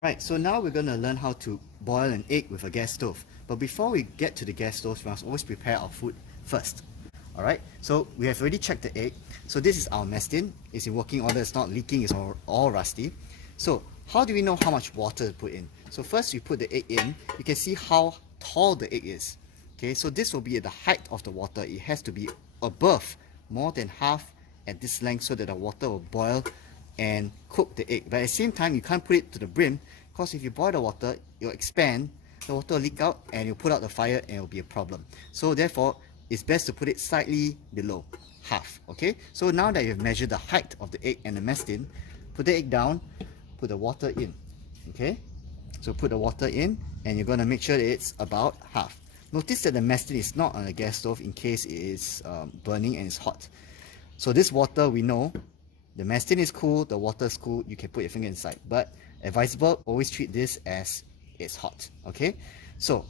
Right, so now we're going to learn how to boil an egg with a gas stove. But before we get to the gas stove, we must always prepare our food first. Alright, so we have already checked the egg. So this is our mess tin. It's in working order, it's not leaking, it's all rusty. So how do we know how much water to put in? So first we put the egg in, you can see how tall the egg is. Okay, so this will be at the height of the water. It has to be above, more than half at this length so that the water will boil and cook the egg. But at the same time, you can't put it to the brim because if you boil the water, it'll expand, the water will leak out and you'll put out the fire and it'll be a problem. So therefore, it's best to put it slightly below half. Okay, so now that you've measured the height of the egg and the mess tin, put the egg down, put the water in. Okay, so put the water in and you're going to make sure that it's about half. Notice that the mess tin is not on a gas stove in case it is burning and it's hot. So this water, we know the mess tin is cool, the water is cool, you can put your finger inside. But advisable, always treat this as it's hot. Okay, so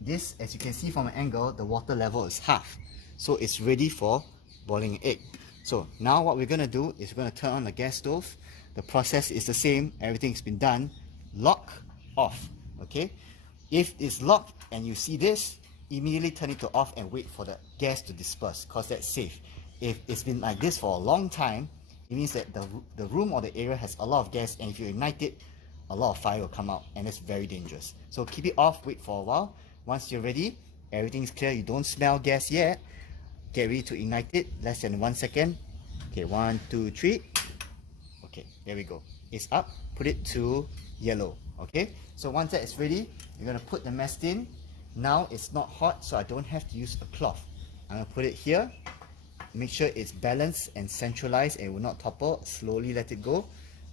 this, as you can see from an angle, the water level is half. So it's ready for boiling an egg. So now what we're going to do is we're going to turn on the gas stove. The process is the same, everything's been done. Lock, off. Okay, if it's locked and you see this, immediately turn it to off and wait for the gas to disperse because that's safe. If it's been like this for a long time, it means that the room or the area has a lot of gas, and if you ignite it, a lot of fire will come out and it's very dangerous. So keep it off, wait for a while. Once you're ready, everything's clear, you don't smell gas yet, get ready to ignite it, less than 1 second. Okay, 1, 2, 3. Okay, there we go. It's up, put it to yellow. Okay, so once that is ready, you're going to put the mess tin. Now it's not hot, so I don't have to use a cloth. I'm going to put it here. Make sure it's balanced and centralized and will not topple. Slowly let it go.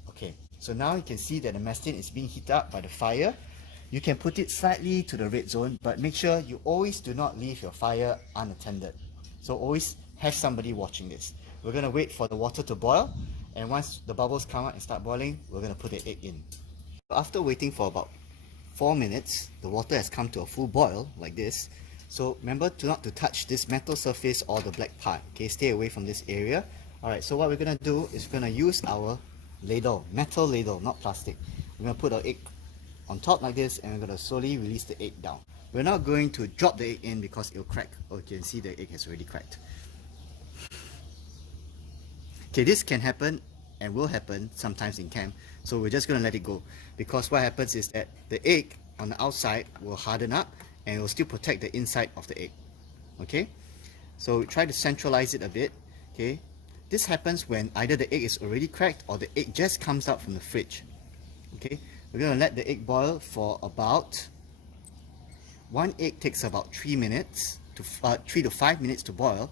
Okay, so now you can see that the mess tin is being heated up by the fire. You can put it slightly to the red zone, but make sure you always do not leave your fire unattended. So always have somebody watching this. We're going to wait for the water to boil, and once the bubbles come out and start boiling, we're going to put the egg in. After waiting for about 4 minutes, the water has come to a full boil like this. So remember not to touch this metal surface or the black part. Okay, stay away from this area. Alright, so what we're going to do is we're going to use our ladle, metal ladle, not plastic. We're going to put our egg on top like this and we're going to slowly release the egg down. We're not going to drop the egg in because it'll crack. Oh, you can see the egg has already cracked. Okay, this can happen and will happen sometimes in camp. So we're just going to let it go because what happens is that the egg on the outside will harden up and it will still protect the inside of the egg. Okay, so try to centralize it a bit. Okay, this happens when either the egg is already cracked or the egg just comes out from the fridge. Okay, we're going to let the egg boil for about, one egg takes about 3 minutes to 3 to 5 minutes to boil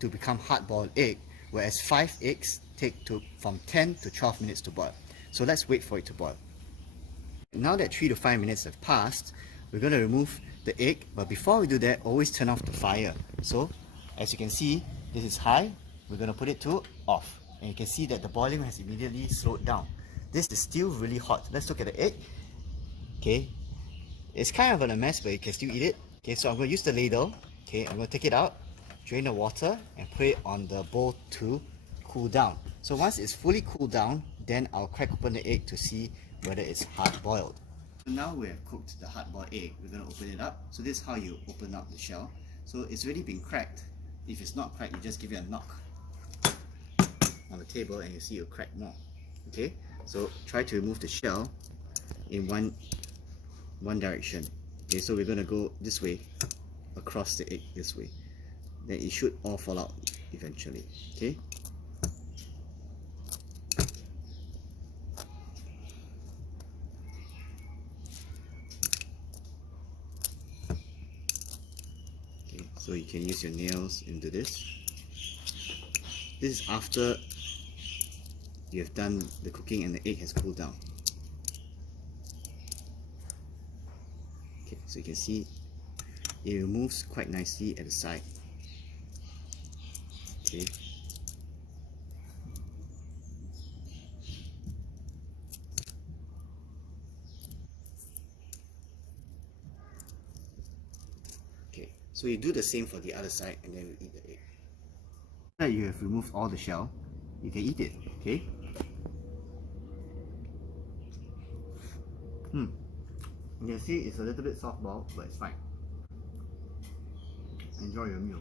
to become hard boiled egg, whereas 5 eggs take from 10 to 12 minutes to boil. So let's wait for it to boil. Now that 3 to 5 minutes have passed, we're going to remove the egg, but before we do that, always turn off the fire. So as you can see, this is high, we're going to put it to off, and you can see that the boiling has immediately slowed down. This is still really hot. Let's look at the egg. Okay, it's kind of a mess, but you can still eat it. Okay, so I'm going to use the ladle. Okay, I'm going to take it out, drain the water and put it on the bowl to cool down. So once it's fully cooled down, then I'll crack open the egg to see whether it's hard boiled. So now we have cooked the hard boiled egg. We're going to open it up. So this is how you open up the shell. So it's already been cracked. If it's not cracked, you just give it a knock on the table and you see it'll crack more. Okay, so try to remove the shell in one direction. Okay, so we're going to go this way, across the egg this way. Then it should all fall out eventually. Okay, so you can use your nails into this. This is after you have done the cooking and the egg has cooled down. Okay, so you can see it removes quite nicely at the side. Okay. Okay, so you do the same for the other side and then you eat the egg. After you have removed all the shell, you can eat it. Okay. You can see it's a little bit soft boiled, but it's fine. Enjoy your meal.